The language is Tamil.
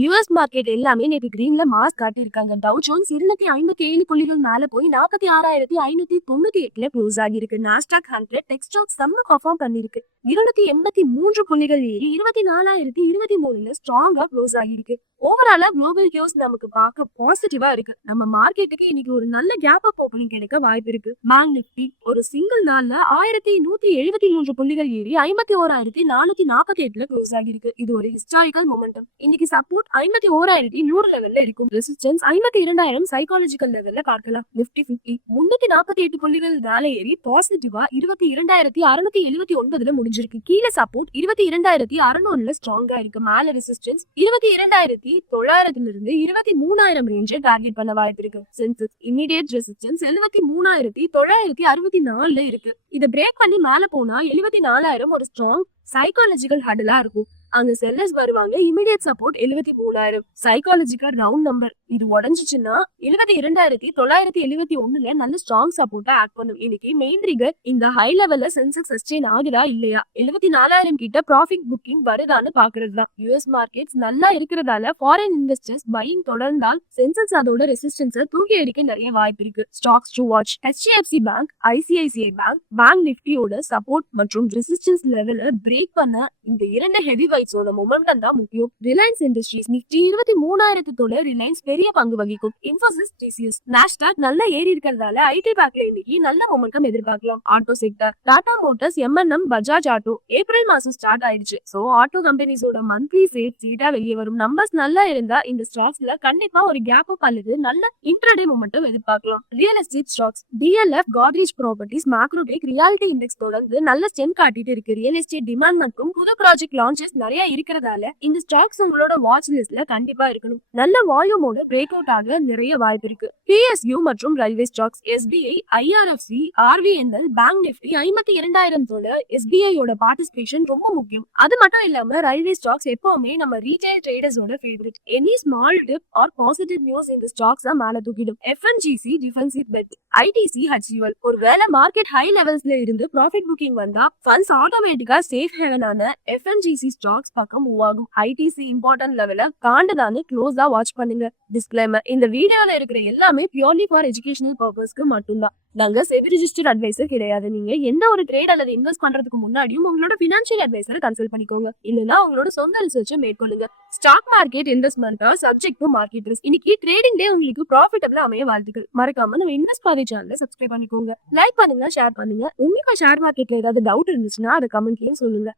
யுஎஸ் மார்க்கெட் எல்லாமே நேற்று கிரீன்ல மாஸ் காட்டியிருக்காங்க. டவ் ஜோன்ஸ் 257 புள்ளிகள் மேல போய் 46,598ல க்ளோஸ் ஆகியிருக்கு. நாஸ்டாக் 100 டெக் ஸ்டாக் செம்ம பர்ஃபார்ம் பண்ணிருக்கு. 283 புள்ளிகள் ஏறி 24,023ல ஸ்ட்ராங்கா க்ளோஸ் ஆகியிருக்கு. ஓவராலா குளோபல் நியூஸ் நமக்கு பார்க்க பாசிட்டிவா இருக்கு. நம்ம மார்க்கெட்டுக்கு இன்னைக்கு ஒரு நல்ல கேப் அப் ஓப்பனிங் கிடைக்க வாய்ப்பு இருக்கு. பேங்க் நிஃப்டி ஒரு சிங்கிள் நாள்ல 1,173 புள்ளிகள் ஏறி 51,448ல க்ளோஸ் ஆகியிருக்கு. இது ஒரு ஹிஸ்டாரிக்கல் மொமெண்டம். இன்னைக்கு சப்போர்ட் 51,100 லெவல்ல இருக்கும். ரெசிஸ்டன்ஸ் 52,000 சைக்காலஜிக்கல் லெவல்ல பார்க்கலாம். நிஃப்டி 50 348 புள்ளிகள் மேல ஏறி பாசிட்டிவா 22,679ல முடிஞ்சிருக்கு. கீழே சப்போர்ட் 22,600ல ஸ்ட்ராங்கா இருக்கு. மேல ரெசிஸ்டன்ஸ் 22,900ல இருந்து 23,000 ரேஞ்சை டார்கெட் பண்ண வாய்ப்பு இருக்கு. சென்செக்ஸ் இமிடியேட் ரெசிஸ்டன்ஸ் 73,964ல இருக்கு. இதை பிரேக் பண்ணி மேல போனா 74,000 ஒரு ஸ்ட்ராங் சைக்காலஜிக்கல் ஹடலா இருக்கும். அங்க செல்லர்ஸ் வருவாங்க. Immediate support 73,000 psychological round number. இது உடஞ்சிச்சுன்னா 22,971ல நல்ல ஸ்ட்ராங் சப்போர்ட்டா ஆக்ட் பண்ணும். இன்னைக்கு மெயின் ட்ரிகர் இந்த ஹை லெவல்ல சென்செக்ஸ் சஸ்டெயின் ஆகுதா இல்லையா, 74,000 கிட்ட ப்ராஃபிட் புக்கிங் வருதான்னு பாக்குறது தான். யுஎஸ் மார்க்கெட்ஸ் நல்லா இருக்கிறதால ஃபாரின் இன்வெஸ்டர்ஸ் பையிங் தொடர்ந்தால் சென்செக்ஸ் அதோட ரெசிஸ்டன்ஸை தூக்கி எறிக்க நிறைய வாய்ப்பு இருக்கு. Stocks to watch: HDFC bank, ICICI bank, bank நிஃப்டியோட சப்போர்ட் மற்றும் ரெசிஸ்டன்ஸ் லெவலை பிரேக் பண்ண இந்த இரண்டு ஹெவி வெயிட்ஸோட மொமெண்டம் தான் முக்கியம். ரிலையன்ஸ் இண்டஸ்ட்ரீஸ் நிஃப்டி 23,000 ரிலையன்ஸ் பெரிய பங்கு வகிக்கும். இன்ஃபோசிஸ், டிசிஎஸ், நாஸ்டாக் நல்லா ஏறி இருக்கிறதால ஐடி பேக்ல இன்னைக்கு நல்ல மொமெண்டம் எதிர்பார்க்கலாம். Auto sector Tata Motors, MNM, Bajaj auto April மாசம் ஸ்டார்ட் ஆயிடுச்சு. சோ ஆட்டோ கம்பெனிஸோட மந்த்லி சேல்ஸ் டேட்டா வெளியே வரும். நம்பர்ஸ் நல்லா இருந்தா இந்த ஸ்டாக்ஸ்ல கண்டிப்பா ஒரு கேப் அப் அல்லது நல்ல இன்ட்ராடே மொமெண்டம் எதிர்பார்க்கலாம். Real estate stocks DLF, Godrej properties, Macrotech, reality index தொடர்ந்து நல்ல ஸ்ட்ரென்த் காட்டிட்டு இருக்கு. ரியல் எஸ்டேட் டிமாண்ட் மற்றும் புது ப்ராஜெக்ட் லான்ச்சஸ் நிறைய இருக்கிறதால இந்த ஸ்டாக்ஸ் உங்களோட வாட்ச் லிஸ்ட்ல கண்டிப்பா இருக்கணும். நல்ல வால்யூமோட பிரேக் அவுட் ஆக நிறைய வாய்ப்பு இருக்கு. பிஎஸ்யூ மற்றும் railway stocks SBI, IRFC, RVNL, bank Nifty 52,000 எஸ்பிஐயோட பார்ட்டிசிபேஷன் ரொம்ப முக்கியம். அது மட்டும் இல்லாம ரயில்வே ஸ்டாக்ஸ் எப்பவுமே நம்ம ரீட்டைல் ட்ரேடர்ஸோட favourite. Any small dip or positive news இந்த ஸ்டாக்ஸ் மேல தூக்கிடும். FMCG defensive bet, ITC, HUL ஒருவேளை மார்க்கெட் ஹை லெவல்ஸ்ல இருந்து ப்ராஃபிட் புக்கிங் வந்தா ஃபண்ட்ஸ் ஆட்டோமேட்டிக்கா சேஃப் ஹேவனான எஃப்என்ஜிசி ஸ்டாக்ஸ் பக்கம் மூவ் ஆகும். ஐடிசி இம்பார்ட்டன்ட் லெவல காண்டதான்னு க்ளோஸா வாட்ச் பண்ணுங்க. டிஸ்க்ளைமர்: இந்த வீடியோல இருக்கிற எல்லாமே பியூர்லி ஃபார் எஜுகேஷனல் பர்பஸ்க்கு மட்டும்தான். நாங்க செபி ரிஜிஸ்டர்ட் அட்வைசர் கிடையாது. நீங்க எந்த ஒரு ட்ரேட் அல்லது இன்வெஸ்ட் பண்றதுக்கு முன்னாடியும் உங்களோட பினான்சியல் அட்வைசரை கன்சல்ட் பண்ணிக்கோங்க. இல்லைன்னா உங்களோட சொந்த ரிசர்ச்சை மேற்கொள்ளுங்க. Stock market investment subject to market risk. இன்னைக்கு ட்ரேடிங் டே உங்களுக்கு ப்ராஃபிட்டபிளா அமைய வாழ்த்துக்கள். மறக்காம நம்ம இன்வெஸ்ட் பாதை சேனலை சப்ஸ்கிரைப் பண்ணிக்கோங்க. லைக் பண்ணுங்க, ஷேர் பண்ணுங்க. உங்களுக்கு ஷேர் மார்க்கெட்ல ஏதாவது டவுட் இருந்துச்சுன்னா அதை கமெண்ட்லயும் சொல்லுங்க.